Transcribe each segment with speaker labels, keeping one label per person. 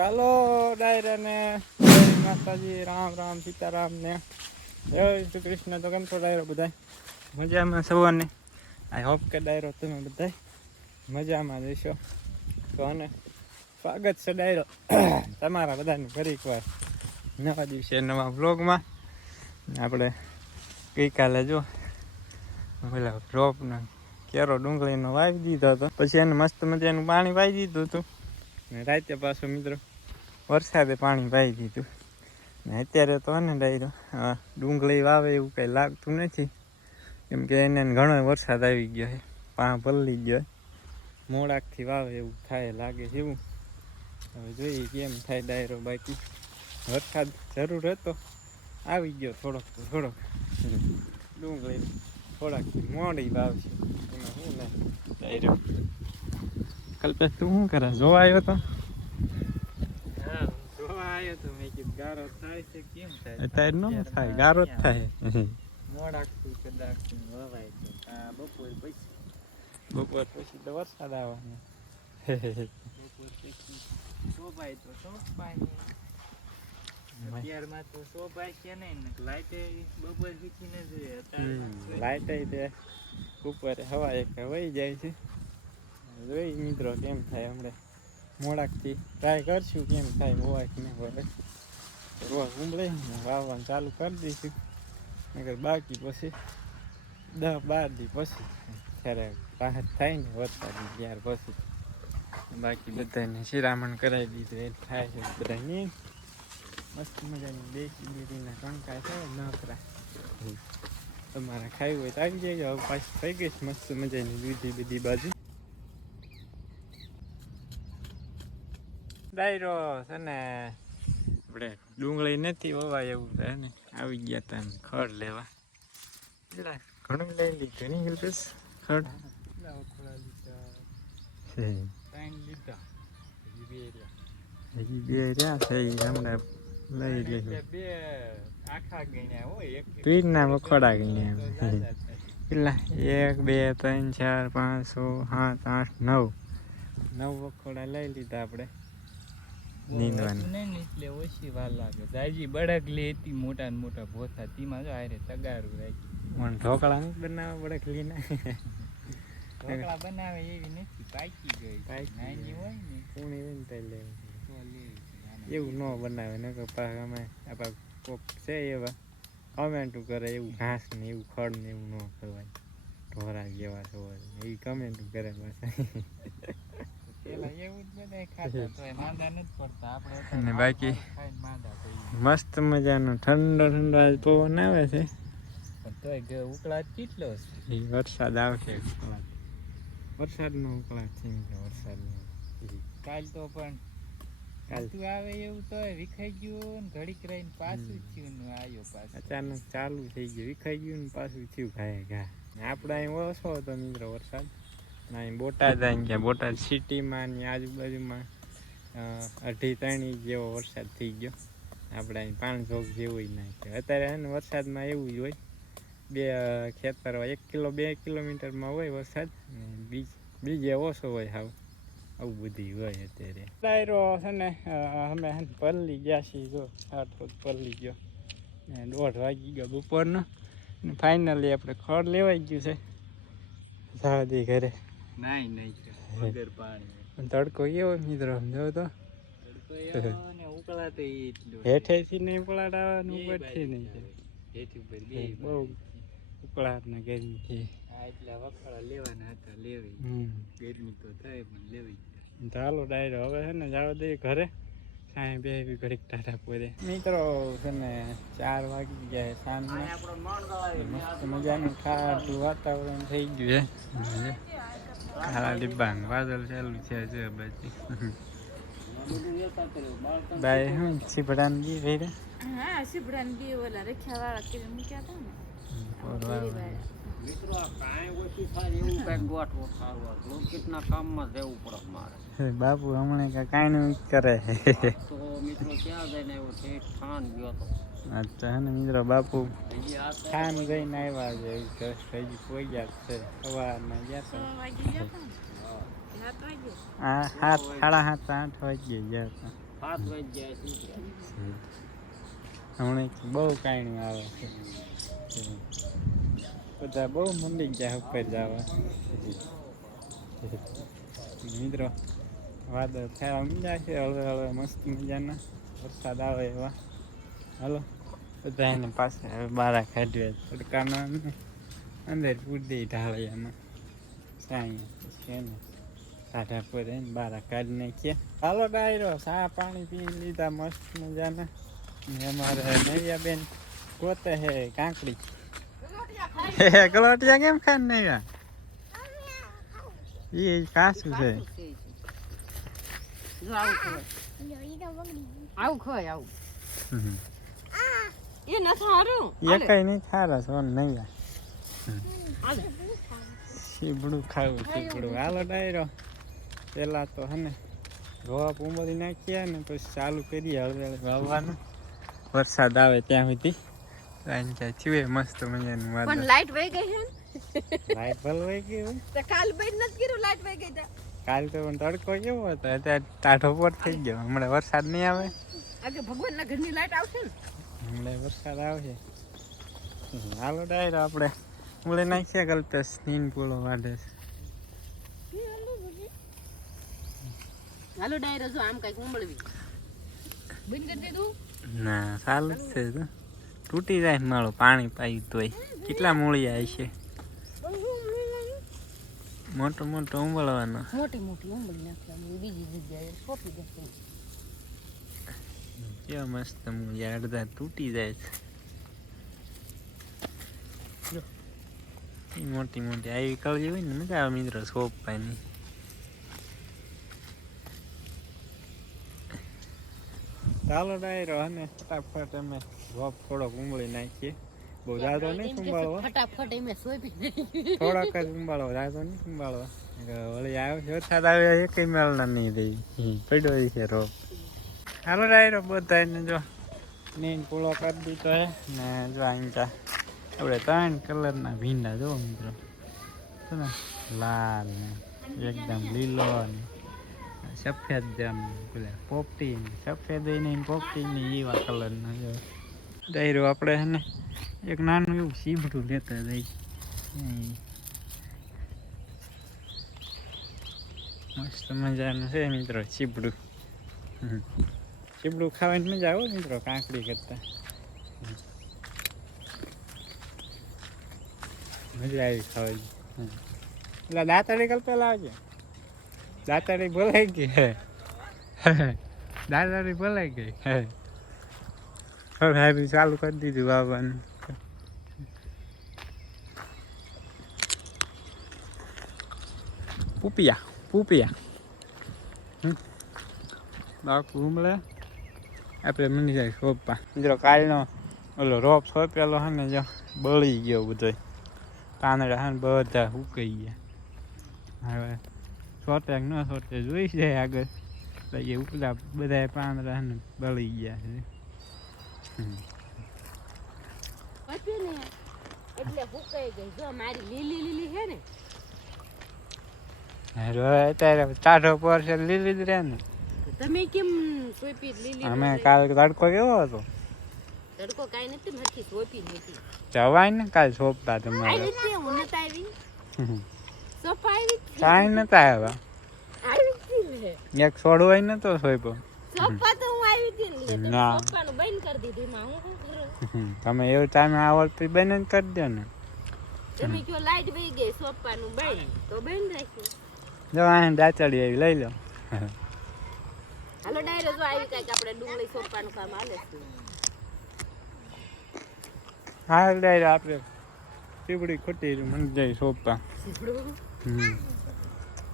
Speaker 1: ચાલો ડાયરાને માતાજી, રામ રામ, સીતારામ ને. જય શ્રી કૃષ્ણ. તો કેમ છો ડાયરો બધા મજામાં સવારને આઈ હોપ કે ડાયરો તમે બધા મજામાં જશો તો અને સ્વાગત છે ડાયરો. તમારા બધાનું ફરી એકવાર નવા દિવસે, નવા વ્લોગમાં. આપણે ગઈકાલે જો પેલા ડ્રોપને કેરો ડુંગળીનો વાવી દીધો હતો. પછી એને મસ્ત મજાનું પાણી વાવી દીધું હતું. ને રાતે પાછો મિત્રો વરસાદે પાણી પાઈ દીધું. ને અત્યારે તો ને ડાયરો ડુંગળી વાવે એવું કંઈ લાગતું નથી. કેમ કે એને ઘણો વરસાદ આવી ગયો છે. પા પલ્લી ગયો મોડાકથી વાવે એવું થાય, લાગે છે એવું. હવે જોઈએ કેમ થાય ડાયરો બાકી. વરસાદ જરૂર હતો. આવી ગયો થોડોક તો થોડોક. ડુંગળી થોડાક મોડી વાવશે. એમાં શું ને? ડાયરો. કલ્પેશ, તું શું કરે? જોવા આવ્યો તો?
Speaker 2: આવ્યો તો મેં કીધું ગારો થાય છે કેમ થાય?
Speaker 1: અત્યારે નો થાય ગારો જ થાય.
Speaker 2: મોડાકથી કદાચ વવાય તો આ બપોર પછી.
Speaker 1: બપોર પછી તો વરસાદ આવવાનો.
Speaker 2: બપોર પછી શોભાય તો શોભાય. અત્યારમાં તો શોભાય છે નહીં ને લાઈટે બપોર સુધી ન જોઈએ અત્યારે
Speaker 1: લાઈટ તે ઉપર હવા એક વહી જાય છે. જોઈ મિત્રો કેમ થાય હમણાં? મોડાકથી ટ્રાય કરશું કેમ થાય હોય કે નહીં હોય રોજ ઉમળે વાવવાનું ચાલુ કરી દઈશું. નગર બાકી પછી દસ બાર દી પછી ત્યારે રાહત થાય ને વરસાદની ત્યાર પછી. બાકી બધાને શિરામણ કરાવી દીધું એ થાય છે બધાને. મસ્ત મજાની દેશી બીરીના કણકા છે નકરા તમારે ખાવી હોય તો આવી જાય હવે પાછી થઈ ગઈ મસ્ત મજાની દૂધી બધી બાજુ. ડાયરો છે ને. આપણે ડુંગળી નથી વવાય એવું છે ને. આવી ગયા તા ને ખડ લેવા. ઘણું લઈ લીધું ઘણી.
Speaker 2: કેટલા એક
Speaker 1: બે ત્રણ ચાર પાંચ છ સાત આઠ નવ. નવ વખોડા લઈ લીધા આપણે. નીંદવાની.
Speaker 2: ને એટલે ઓછી વાર લાગે. જાજી બળગલી હતી મોટા ને મોટા ભોથા તેમાં જો આરે તગારું રાખી
Speaker 1: મને ઢોકળા નહીં બનાવવા પડે ના
Speaker 2: ઢોકળા બનાવે એવી નથી પાકી ગઈ નાની હોય ને
Speaker 1: પૂણી હોય ને લેવી એવું ન બનાવે નકર પાછા અમે આપણા કોક છે એવા કમેન્ટું કરે એવું ઘાસ ને એવું ખડ ને એવું ન ખવાય. ઢોરા જેવા થવા એ કમેન્ટું કરે પાછા. અને બાકી? મસ્ત મજાનો ઠંડો ઠંડો આજ પવન આવે છે.
Speaker 2: પણ તોય ગ- ઉકળાટ કેટલો છે.
Speaker 1: એ વરસાદ આવશે. વરસાદનો ઉકળાટ છે. ગયો વરસાદનો.
Speaker 2: કાલ તો પણ
Speaker 1: કાલ.
Speaker 2: તું આવે એવું તોય વિખાઈ ગયું ને ઘડીક રહીને પાછું થયું ને આવ્યો પાછું.
Speaker 1: અચાનક ચાલુ થઈ ગયું. વિખાઈ ગયું ને પાછું થયું. ઘાય ઘા ને આપણે અહીં ઓછો હતો મિત્રો વરસાદ. અહીં બોટાદ આવી ગયા બોટાદ સિટીમાં ને આજુબાજુમાં અઢી ત્રણી જેવો વરસાદ થઈ ગયો. આપણે અહીં પાંચસો જેવું નાખ્યો અત્યારે છે ને વરસાદમાં એવું જ હોય. બે ખેતર હોય. એક કિલો બે કિલોમીટરમાં હોય વરસાદ. ને બીજ બીજે ઓછો હોય હાવ. આવું બધી હોય અત્યારે. ડાયરો છે ને અમે પલ્લી ગયા છીએ જો. આટલો પલ્લી ગયો. ને દોઢ વાગી ગયો બપોરનો. ને ફાઇનલી આપણે ખડ લેવાઈ ગયું છે. સાદી ઘરે.
Speaker 2: નાઈ નહીં વગર પાણી.
Speaker 1: તડકો કેવો મિત્રો? સમજો તો.
Speaker 2: ઉકળાટ.
Speaker 1: હેઠેથી નહીં પલાડાવાનું
Speaker 2: બે
Speaker 1: ઉપરથી નહીં. બહુ ઉકળાટ ને ગરમીથી
Speaker 2: આ એટલા વખાડા લેવાના હતા લેવી
Speaker 1: હમ.
Speaker 2: ગરમી તો થાય પણ લેવી
Speaker 1: ચાલો ડાયરો હવે છે ને જવા દઈએ ઘરે. કાંઈ બે બી ઘડીક ટાટા પોરે. મિત્રો છે ને ચાર વાગી ગયા છે સાંજના. મસ્ત મજાનું ઠાઠું વાતાવરણ થઈ ગયું છે. કાળા ડિબ્બાંગ વાદળ ચાલુ છે જો બાજુ બાય હું છીપડાને દી વેરે
Speaker 3: હા શીભડાને બી ઓલા રખ્યા વાળા કરીને મૂક્યા હતા ને. પરવા
Speaker 4: મિત્રો આ કાંઈ ઓછી થાય એવું કંઈક ગોઠવો સારું. લોકગીતના કામમાં જવું પડે મારે.
Speaker 1: બાપુ હમણાં કા કાંઈ નું કરે.
Speaker 4: તો મિત્રો ક્યાં જઈને આવ્યો ઠેઠ ઠાણ ગયો તો.
Speaker 1: અચ્છા હે ને મિત્રો બાપુ ખાન જઈને આવ્યા છે જસ્ટ હજી કોઈ ગયા છે. સવારના ગયા
Speaker 3: ને સાત
Speaker 1: સાડા સાત આઠ વાગ્યે ગયા હતા
Speaker 4: સાત વાગ્યા
Speaker 1: હમણાં બહુ કાયણું આવે છે. બધા બહુ મંડી ગયા ઉપર જવા. મિત્રો વાદળ થયા મીંડા છે હળવે હળવે મસ્ત મજાના. વરસાદ આવે એવા. હાલો. બધા એને પાસે હવે બારા કાઢ્યા તડકાના અંદર પૂરી ઢાળિયામાં સાંઈ છે ને. સાઢા પર એને બારા કાઢી નાખ્યા. હાલો ડાયરો સા પાણી પી લીધા મસ્ત મજાના. ને અમારે નૈયા બેન ગોતે હે કાંકડી. હે ગલોટિયા કેમ ખાન નૈયા? એ કાસું છે.
Speaker 5: આવું ખોય આવું
Speaker 1: હમ.
Speaker 5: એ નથી સારું
Speaker 1: એ કઈ નહીં ખારા સોન નૈયા સીબડું ખાવું સીબડું હાલો ડાયરો. પેલા તો હે ને રોપ ઉમરી નાખ્યા ને પછી ચાલુ કરીએ હળવે હળવે વાવવાનું. વરસાદ આવે ત્યાં સુધી. ત્યાં ત્યાં ચીવે મસ્ત મજાનું
Speaker 5: પણ લાઈટ વહી ગઈ છે ને?
Speaker 1: લાઈટ ભલવાઈ ગયું
Speaker 5: તો કાલ બેન નથી કર્યું લાઈટ વહી ગઈ તો?
Speaker 1: કાલ તો પણ તડકો કેવો હતો અત્યારે ટાઢો પર થઈ ગયો. હમણાં વરસાદ નહીં આવે.
Speaker 5: આગે ભગવાનના ઘરની લાઈટ આવશે ને?
Speaker 1: હમણાં વરસાદ આવશે. હાલો ડાયરો આપણે ઉડે નાખ્યા કલ્પેશ નીન પૂળો વાઢે છે.
Speaker 5: હાલો ડાયરો જો આમ કંઈક ઉમળવી. બંધ કરી દીધું
Speaker 1: ના સારું જ છે તો તૂટી જાય માળો પાણી પાઈ તોય. કેટલા મૂળિયા છે મોટો મોટો ઉંબળવાનો
Speaker 5: મોટી મોટી ઉંબળી નાખવાની બીજી જગ્યાએ સોંપી દેશે
Speaker 1: કેવા મસ્ત મૂળિયા અડધા તૂટી જાય છે. મોટી મોટી આવી કળી હોય ને મજા આવે મિત્રો સોંપવાની. ચાલો ડાયરો અને ફટાફટ અમે રોપ થોડોક ઉંબળી નાખીએ. બહુ જાતો નહીં ઉંબાળવો.
Speaker 5: ફટાફટ એમે સોપી દે
Speaker 1: થોડાક જ ઉંબાળો જાતો નહીં ઉંબાળો વળી આવ્યો છે વરસાદ આવ્યો એક મેળના નહીં દઈ પડ્યો છે રોપ. હાલો ડાયરો બધાને જો નીન પૂળો કરી દીધો હે. ને જો અહીંયા આપણે ત્રણ કલરના ભીંડા જો મિત્રો. ને? લાલ ને એકદમ લીલો ને સફેદ જેમ પેલા પોપટી સફેદ ને પોપટી ને એવા કલરના જો. ડાયરો આપણે હે ને એક નાનું એવું સીભડું લેતા જઈ મસ્ત મજાનું છે મિત્રો ચીબડું હમ. ચીબડું ખાવાની મજા આવે મિત્રો, કાંકડી કરતા. મજા આવી ખાવાની. એટલે દાંતડી કલ્પે લાવજે દાંતડી બોલાઈ ગઈ. દાંતડી બોલાઈ ગઈ. હવે હારું ચાલુ કરી દીધું વાવવાનું. પૂપિયા પૂપિયા. હમ. બાકુ હુમલે આપણે મની જાય સોપા. મિત્રો કાલનો ઓલો રોપ સોંપેલો હે ને જો બળી ગયો બધો. પાંદડા હે ને બધા ઉકાઈ ગયા. હવે સોટે ન સોટે જોઈ જાય આગળ. એટલે એ ઉપલા બધા પાંદડા હે ને બળી ગયા છે.
Speaker 5: એટલે હુકાઈ ગઈ. જો મારી લીલી લીલી છે ને.
Speaker 1: અત્યારે ટાઢો પર છે લીલી જ રહે ને.
Speaker 5: તમે કેમ સોપી લીલી
Speaker 1: અમે કાલ તડકો કેવો હતો?
Speaker 5: તડકો કાઈ નથી નથી સોપી નથી
Speaker 1: જવાય ને કાલ સોંપતા
Speaker 5: આવી
Speaker 1: તમારે
Speaker 5: રીતે હું નતા આવી. સોપાઈ.
Speaker 1: કાંઈ નતા આવ્યા.
Speaker 5: આવી ને.
Speaker 1: એક છોડવાય નતો સોપો
Speaker 5: સોપા તો હું આવી હતી ને તમે સોપાનું બંધ કરી દીધી માં હું શું કરું?
Speaker 1: તમે એવું ટાઈમે આવો તો બંધ જ કરી દો ને.
Speaker 5: તમે કયો લાઈટ વહી ગઈ સોપાનું બંધ. તો બંધ રાખ્યું
Speaker 1: જો આ દાચડી આવી લઈ લો.
Speaker 5: હાલો ડાયરો જો આવી કાંઈક આપણે ડુંગળી સોપાનું કામ હાલે છે.
Speaker 1: હા ડાયરે આપણે ચીબડી ખોટી મને જાય સોંપતા.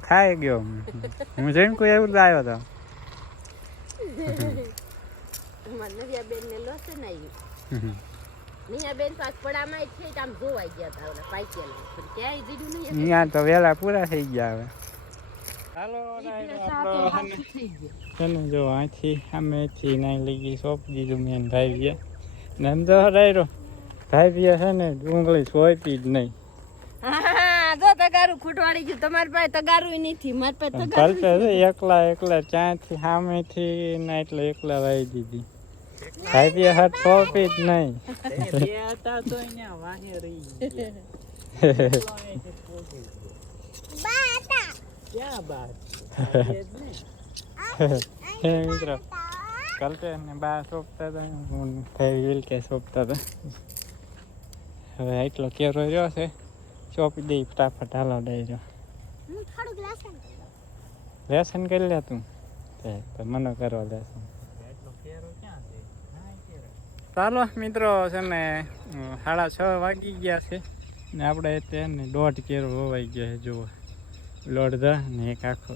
Speaker 1: ખાઈ ગયો હું. જઈને કોઈ એવું આવ્યો હતો
Speaker 5: નવ્યા બેન ને લોસે ને આવ્યું.
Speaker 1: અહીંયા તો વેલા પૂરા થઈ ગયા હવે. હાલો જો અહીંથી સામેથી નાઈ લઈ ગઈ સોંપી દીધું મેં ભાઈ ગયા ને એમ તો ડાયરો ભાઈ છે ને ડુંગળી સોંપી જ નહીં.
Speaker 5: હા જો તગારું ખૂટવાડી ગયું. તમારી પાસે તગારું નથી મારી પાસે તગારું
Speaker 1: છે એકલા એકલા ત્યાંથી સામેથી ના એટલે એકલા વાઈ દીધી. ખાઈ પીએ હાથ સોંપી જ નહીં.
Speaker 2: ક્યાં
Speaker 1: હે મિત્રો કલ્પે ને બા સોંપતા હતા હું થઈ વિલ કે સોંપતા હતા હવે એટલો કેરો રહ્યો છે સોંપી દઈ ફટાફટ હાલો ડાયરો લેસન કરી લે તું મને કરવા લેસન ચાલો મિત્રો, છે ને સાડા છ વાગી ગયા છે. ને આપણે તે ને દોઢ કેરો હોવાઈ ગયા છે, જુઓ. લોડધા ને એક આખો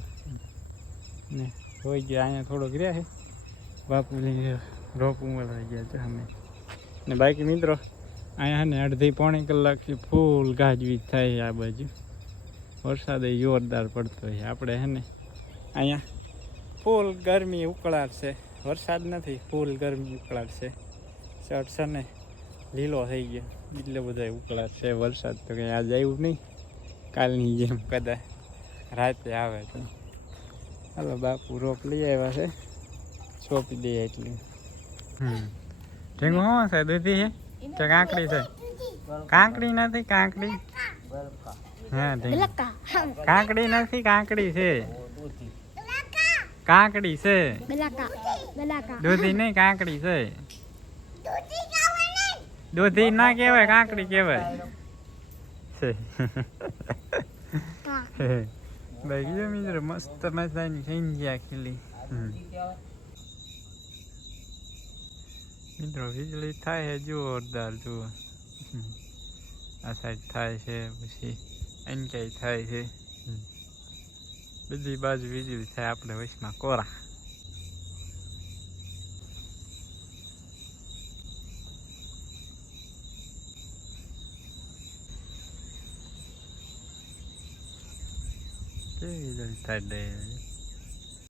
Speaker 1: ને હોઈ ગયા, અહીંયા થોડોક રહ્યા છે. બાપુની રોપ ઉમરવાઈ ગયા છે અમે. ને બાકી મિત્રો, અહીંયા ને અડધી પોણી કલાકથી ફૂલ ગાજવીજ થાય છે આ બાજુ. વરસાદ જોરદાર પડતો હોય આપણે હે ને અહીંયા ફૂલ ગરમી ઉકળાટ છે. વરસાદ નથી, ફૂલ ગરમી ઉકળાટ છે. ચડશે ને લીલો થઈ ગયો. એટલે બધા ઉકળાટ છે. વરસાદ તો કંઈ આજે આવ્યું નહીં. કાલની જેમ કદાચ. રાતે આવે તો. હાલો બાપુ રોપ લઈ આવ્યા છે. સોંપી દઈએ એટલી. હમ. ઢીંગું શું છે? દૂધી છે? કે કાંકડી છે? કાંકડી નથી કાંકડી. હા કાંકડી નથી કાંકડી છે. કાંકડી છે. દૂધી નહીં કાંકડી છે. દૂધી ના કહેવાય કાંકડી કહેવાય. છે બાકી જો મિત્રો મસ્ત મજાની સંજ્યા ખીલી હમ. મિત્રો વીજળી થાય છે જોરદાર જુઓ. આ સાઈડ થાય છે પછી એનક્યાય થાય છે. બધી બાજુ વીજળી થાય આપણે વચમાં કોરા કેવી વીજળી થાય ડે